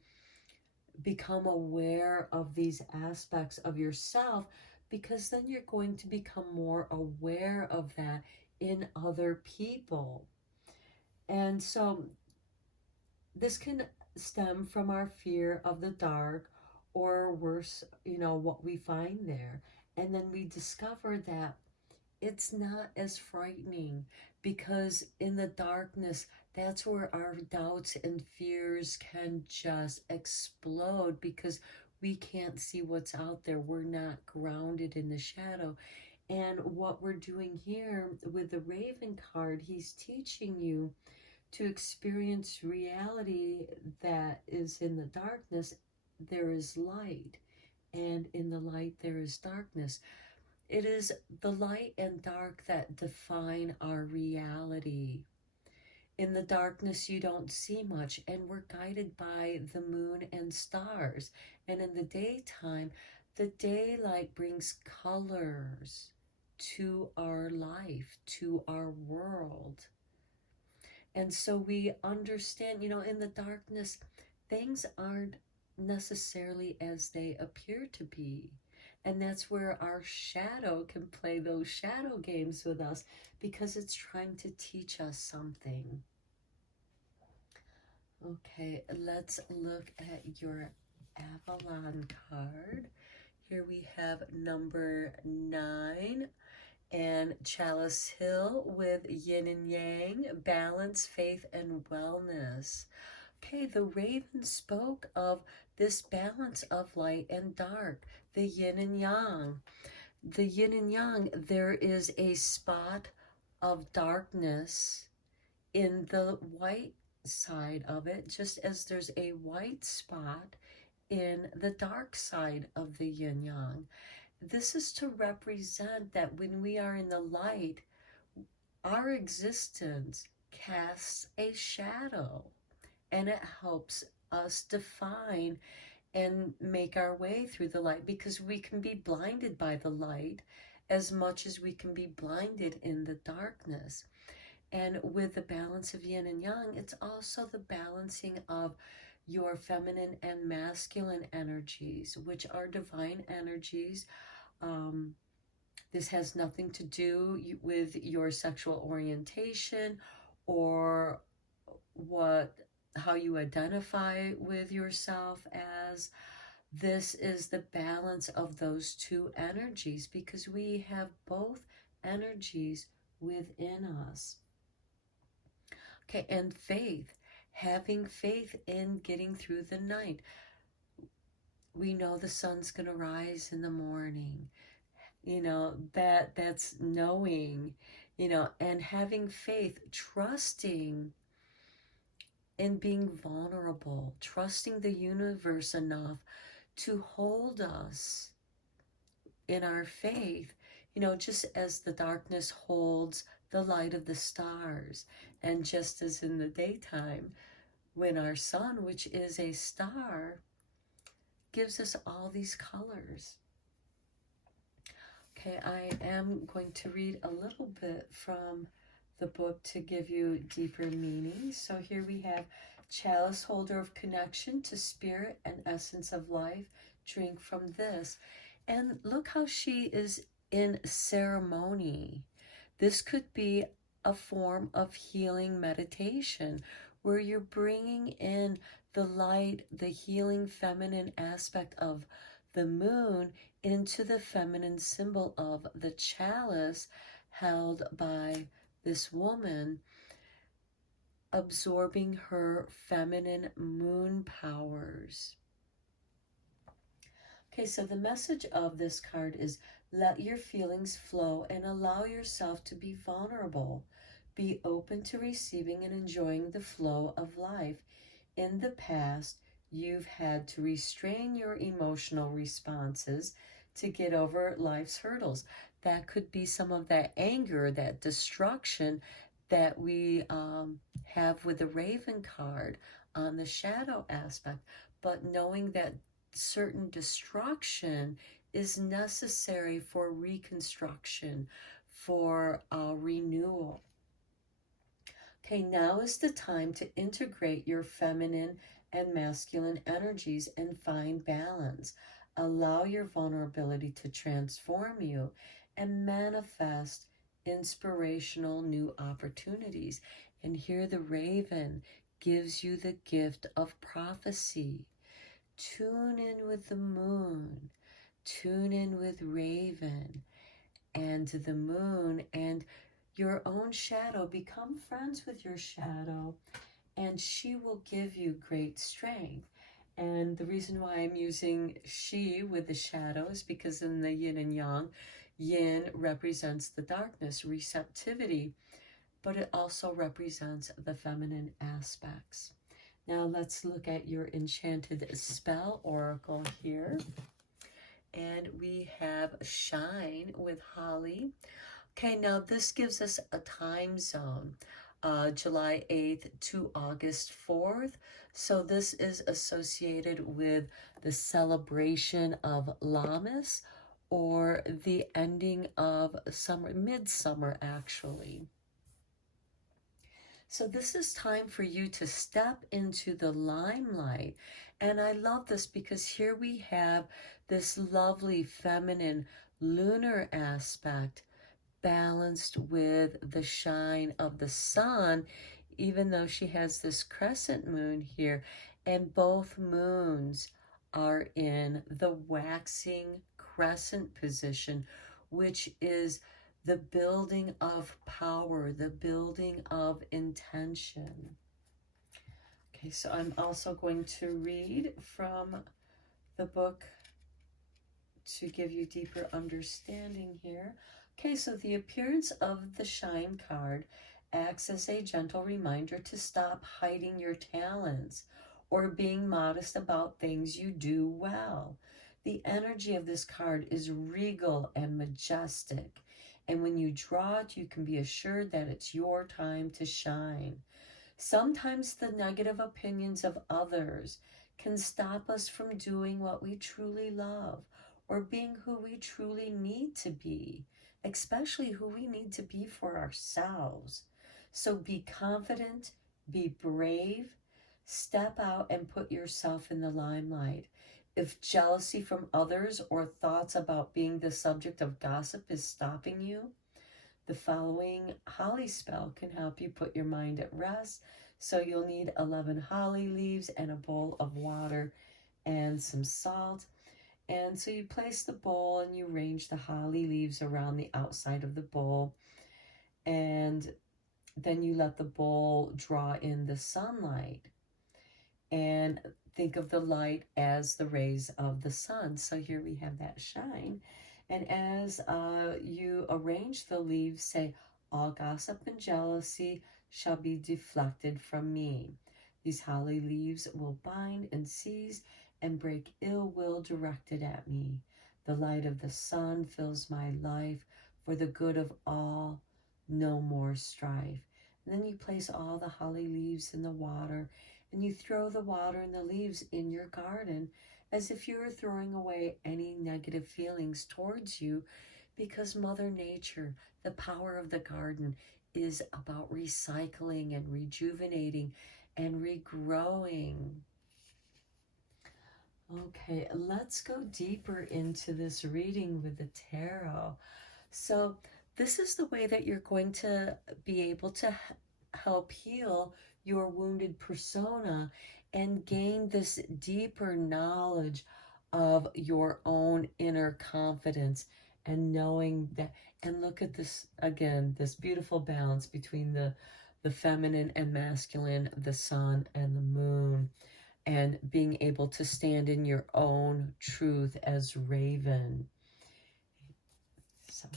become aware of these aspects of yourself, because then you're going to become more aware of that in other people. And so this can stem from our fear of the dark, or worse, what we find there. And then we discover that it's not as frightening, because in the darkness, that's where our doubts and fears can just explode, because we can't see what's out there. We're not grounded in the shadow. And what we're doing here with the Raven card, he's teaching you to experience reality that is in the darkness. There is light, and in the light there is darkness. It is the light and dark that define our reality. In the darkness, you don't see much, and we're guided by the moon and stars. And in the daytime, the daylight brings colors to our life, to our world. And so we understand, in the darkness, things aren't necessarily as they appear to be. And that's where our shadow can play those shadow games with us, because it's trying to teach us something. Okay, let's look at your Avalon card. Here we have number 9 and Chalice Hill with Yin and Yang, balance, faith, and wellness. Okay, the Raven spoke of this balance of light and dark, the yin and yang. The yin and yang, there is a spot of darkness in the white side of it, just as there's a white spot in the dark side of the yin yang. This is to represent that when we are in the light, our existence casts a shadow, and it helps us define and make our way through the light, because we can be blinded by the light as much as we can be blinded in the darkness. And with the balance of yin and yang, it's also the balancing of your feminine and masculine energies, which are divine energies. This has nothing to do with your sexual orientation or how you identify with yourself as. This is the balance of those two energies, because we have both energies within us. Okay, and faith, having faith in getting through the night. We know the sun's going to rise in the morning. That's knowing, and having faith, trusting in being vulnerable, trusting the universe enough to hold us in our faith, just as the darkness holds the light of the stars. And just as in the daytime, when our sun, which is a star, gives us all these colors. Okay, I am going to read a little bit from the book to give you deeper meaning. So here we have chalice holder of connection to spirit and essence of life. Drink from this. And look how she is in ceremony. This could be a form of healing meditation, where you're bringing in the light, the healing feminine aspect of the moon into the feminine symbol of the chalice held by this woman, absorbing her feminine moon powers. Okay, so the message of this card is: let your feelings flow and allow yourself to be vulnerable. Be open to receiving and enjoying the flow of life. In the past, you've had to restrain your emotional responses to get over life's hurdles. That could be some of that anger, that destruction that we have with the Raven card on the shadow aspect. But knowing that certain destruction is necessary for reconstruction, for renewal. Okay, now is the time to integrate your feminine and masculine energies and find balance. Allow your vulnerability to transform you and manifest inspirational new opportunities. And here the Raven gives you the gift of prophecy. Tune in with the moon. Tune in with Raven and the moon and your own shadow. Become friends with your shadow, and she will give you great strength. And the reason why I'm using she with the shadow is because in the yin and yang, yin represents the darkness, receptivity, but it also represents the feminine aspects. Now let's look at your Enchanted spell oracle here. And we have Shine with Holly. Okay, now this gives us a time zone, July 8th to August 4th. So this is associated with the celebration of Lammas, or the ending of summer, midsummer actually. So this is time for you to step into the limelight. And I love this because here we have this lovely feminine lunar aspect balanced with the shine of the sun, even though she has this crescent moon here. And both moons are in the waxing crescent position, which is the building of power, the building of intention. Okay, so I'm also going to read from the book to give you deeper understanding here. Okay, so the appearance of the Shine card acts as a gentle reminder to stop hiding your talents or being modest about things you do well. The energy of this card is regal and majestic, and when you draw it, you can be assured that it's your time to shine. Sometimes the negative opinions of others can stop us from doing what we truly love or being who we truly need to be, especially who we need to be for ourselves. So be confident, be brave, step out and put yourself in the limelight. If jealousy from others or thoughts about being the subject of gossip is stopping you, the following holly spell can help you put your mind at rest. So you'll need 11 holly leaves and a bowl of water and some salt. And so you place the bowl and you arrange the holly leaves around the outside of the bowl. And then you let the bowl draw in the sunlight. And think of the light as the rays of the sun. So here we have that shine. And as you arrange the leaves, say, all gossip and jealousy shall be deflected from me. These holly leaves will bind and seize and break ill will directed at me. The light of the sun fills my life for the good of all, no more strife. And then you place all the holly leaves in the water, and you throw the water and the leaves in your garden as if you were throwing away any negative feelings towards you, because Mother Nature, the power of the garden, is about recycling and rejuvenating and regrowing. Okay, let's go deeper into this reading with the tarot. So this is the way that you're going to be able to help heal your wounded persona and gain this deeper knowledge of your own inner confidence, and knowing that, and look at this again, this beautiful balance between the feminine and masculine, the sun and the moon, and being able to stand in your own truth as Raven. So,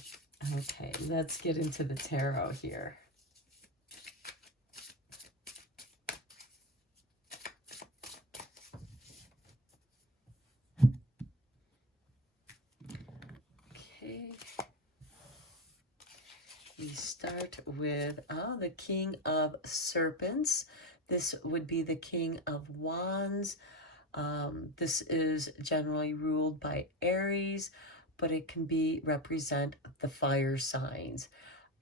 okay, let's get into the tarot here. Okay. We start with the King of Serpents. This would be the King of Wands. This is generally ruled by Aries, but it can represent the fire signs: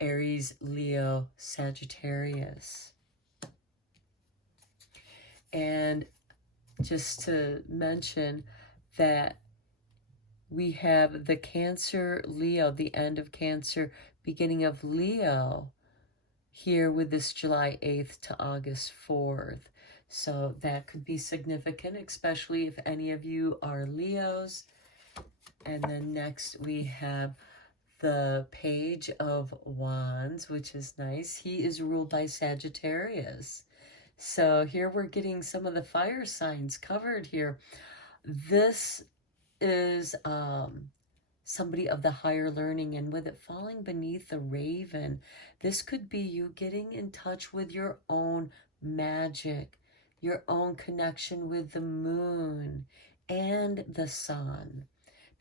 Aries, Leo, Sagittarius. And just to mention that we have the Cancer, Leo, the end of Cancer, beginning of Leo, here with this July 8th to August 4th. So that could be significant, especially if any of you are Leos. And then next we have the Page of Wands, which is nice. He is ruled by Sagittarius. So here we're getting some of the fire signs covered here. This is somebody of the higher learning, and with it falling beneath the Raven, this could be you getting in touch with your own magic, your own connection with the moon and the sun,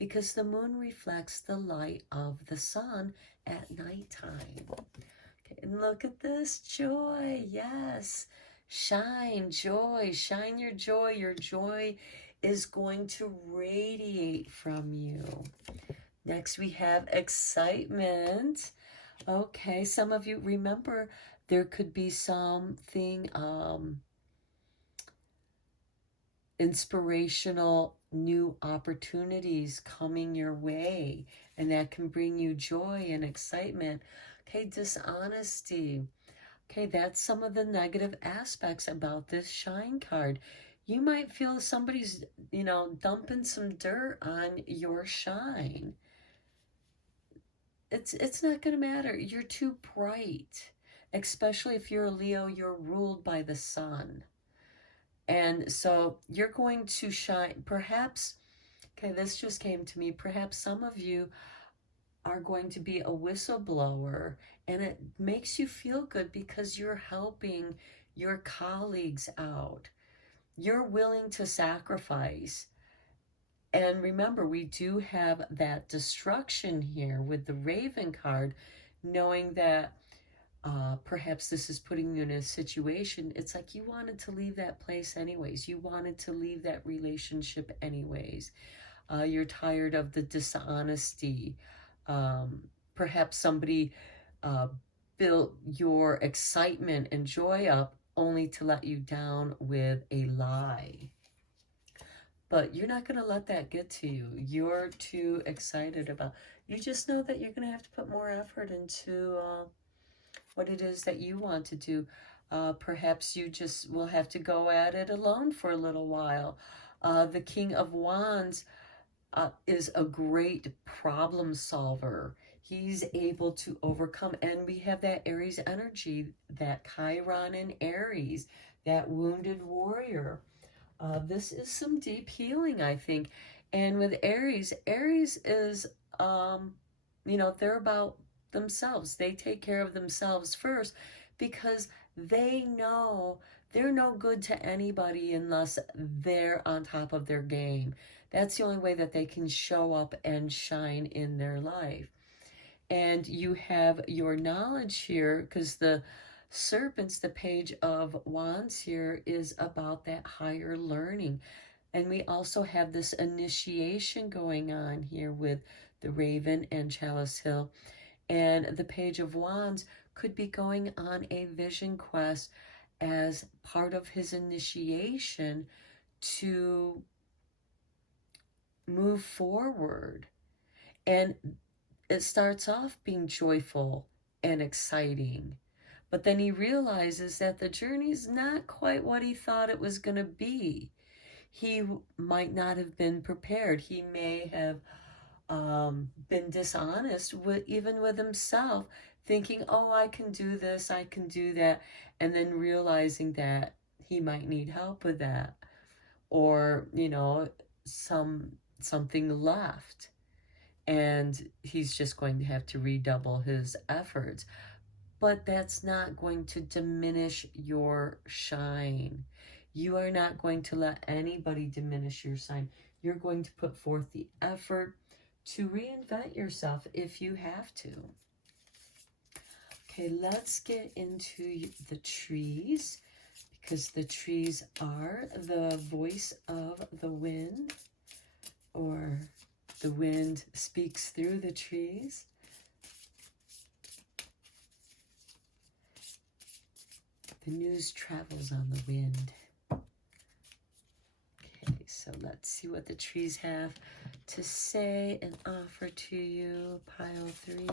because the moon reflects the light of the sun at nighttime. Okay, and look at this joy. Yes. Shine, joy, shine your joy. Your joy is going to radiate from you. Next, we have excitement. Okay, some of you remember there could be something inspirational, new opportunities coming your way, and that can bring you joy and excitement. Okay, dishonesty. Okay, that's some of the negative aspects about this shine card. You might feel somebody's, dumping some dirt on your shine. It's not going to matter. You're too bright, especially if you're a Leo, you're ruled by the sun. And so you're going to shine. Perhaps, okay, this just came to me. Perhaps some of you are going to be a whistleblower, and it makes you feel good because you're helping your colleagues out. You're willing to sacrifice. And remember, we do have that destruction here with the Raven card, knowing that perhaps this is putting you in a situation. It's like you wanted to leave that place anyways. You wanted to leave that relationship anyways. You're tired of the dishonesty. Perhaps somebody built your excitement and joy up only to let you down with a lie. But you're not going to let that get to you. You're too excited about. You just know that you're going to have to put more effort into what it is that you want to do. Perhaps you just will have to go at it alone for a little while. The King of Wands is a great problem solver. He's able to overcome. And we have that Aries energy, that Chiron in Aries, that wounded warrior. This is some deep healing, I think. And with Aries is, they're about themselves. They take care of themselves first because they know they're no good to anybody unless they're on top of their game. That's the only way that they can show up and shine in their life. And you have your knowledge here because the Serpents, the Page of Wands here, is about that higher learning. And we also have this initiation going on here with the Raven and Chalice Hill. And the Page of Wands could be going on a vision quest as part of his initiation to move forward. And it starts off being joyful and exciting. But then he realizes that the journey's not quite what he thought it was going to be. He might not have been prepared. He may have been dishonest even with himself, thinking, oh, I can do this, I can do that, and then realizing that he might need help with that, or something left, and he's just going to have to redouble his efforts. But that's not going to diminish your shine. You are not going to let anybody diminish your shine. You're going to put forth the effort to reinvent yourself if you have to. Okay, let's get into the trees, because the trees are the voice of the wind, or the wind speaks through the trees. The news travels on the wind. Okay, so let's see what the trees have to say and offer to you. Pile 3.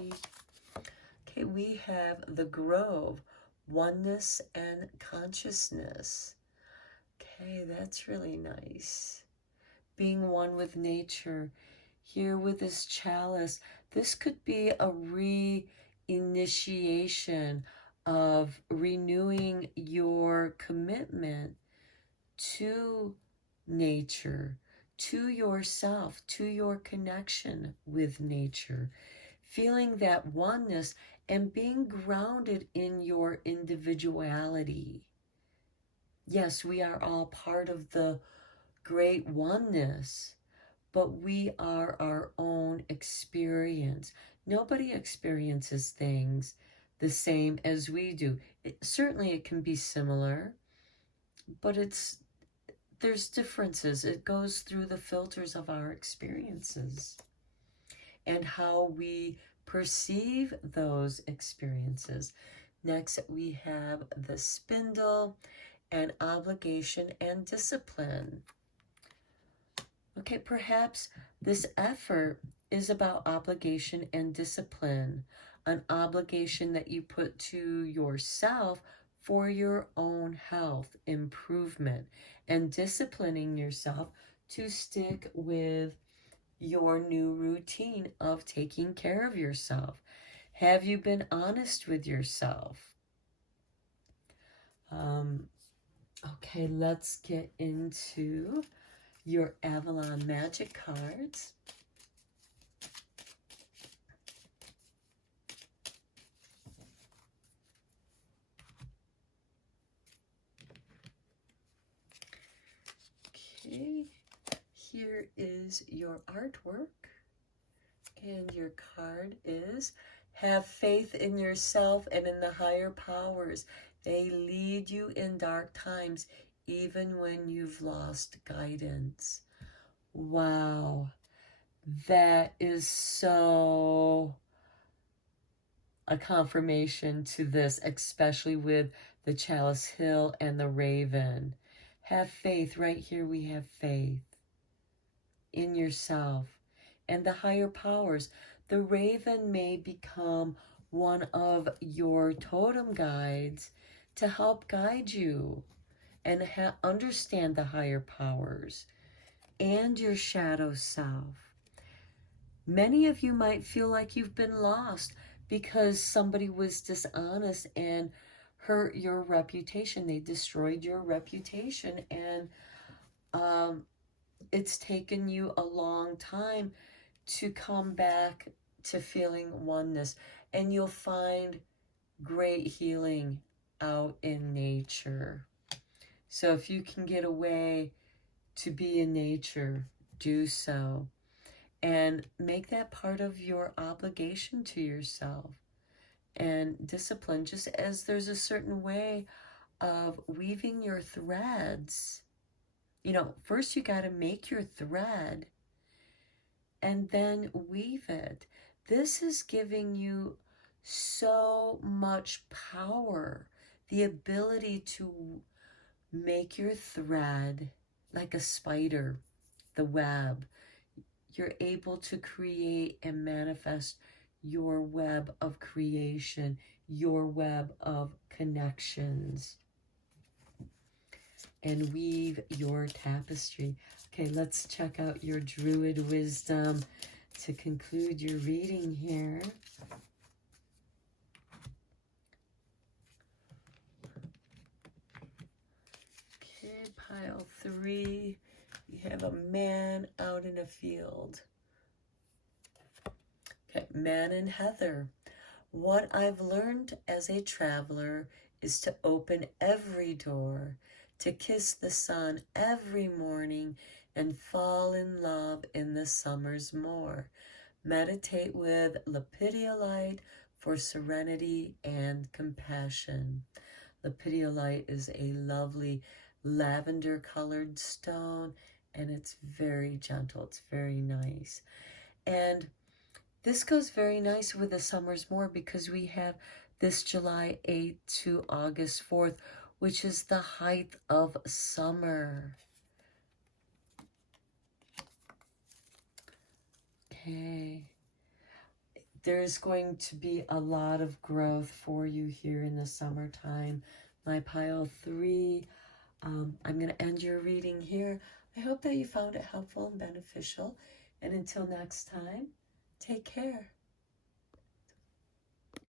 Okay, we have the Grove, oneness and consciousness. Okay, that's really nice. Being one with nature. Here with this chalice, this could be a reinitiation of renewing your commitment to nature, to yourself, to your connection with nature, feeling that oneness and being grounded in your individuality. Yes, we are all part of the great oneness, but we are our own experience. Nobody experiences things the same as we do. Certainly it can be similar, but there's differences. It goes through the filters of our experiences and how we perceive those experiences. Next, we have the spindle and obligation and discipline. Okay, perhaps this effort is about obligation and discipline, an obligation that you put to yourself for your own health improvement, and disciplining yourself to stick with your new routine of taking care of yourself. Have you been honest with yourself? Okay, let's get into your Avalon magic cards. Okay, here is your artwork, and your card is have faith in yourself and in the higher powers. They lead you in dark times, even when you've lost guidance. Wow, that is so a confirmation to this, especially with the Chalice Hill and the Raven. Have faith. Right here we have faith in yourself and the higher powers. The Raven may become one of your totem guides to help guide you and understand the higher powers and your shadow self. Many of you might feel like you've been lost because somebody was dishonest and hurt your reputation. They destroyed your reputation, and it's taken you a long time to come back to feeling oneness. And you'll find great healing out in nature. So if you can get away to be in nature, do so. And make that part of your obligation to yourself and discipline, just as there's a certain way of weaving your threads. You know, first you got to make your thread and then weave it. This is giving you so much power, the ability to make your thread like a spider, the web. You're able to create and manifest your web of creation, your web of connections, and weave your tapestry. Okay, let's check out your Druid Wisdom to conclude your reading here. Okay, pile 3. You have a man out in a field. Okay, man and heather. What I've learned as a traveler is to open every door, to kiss the sun every morning, and fall in love in the summers more. Meditate with lapidolite for serenity and compassion. Lapidolite is a lovely lavender-colored stone, and it's very gentle. It's very nice. And this goes very nice with the summers more because we have this July 8th to August 4th, which is the height of summer. Okay. There's going to be a lot of growth for you here in the summertime. My pile 3. I'm going to end your reading here. I hope that you found it helpful and beneficial. And until next time, take care.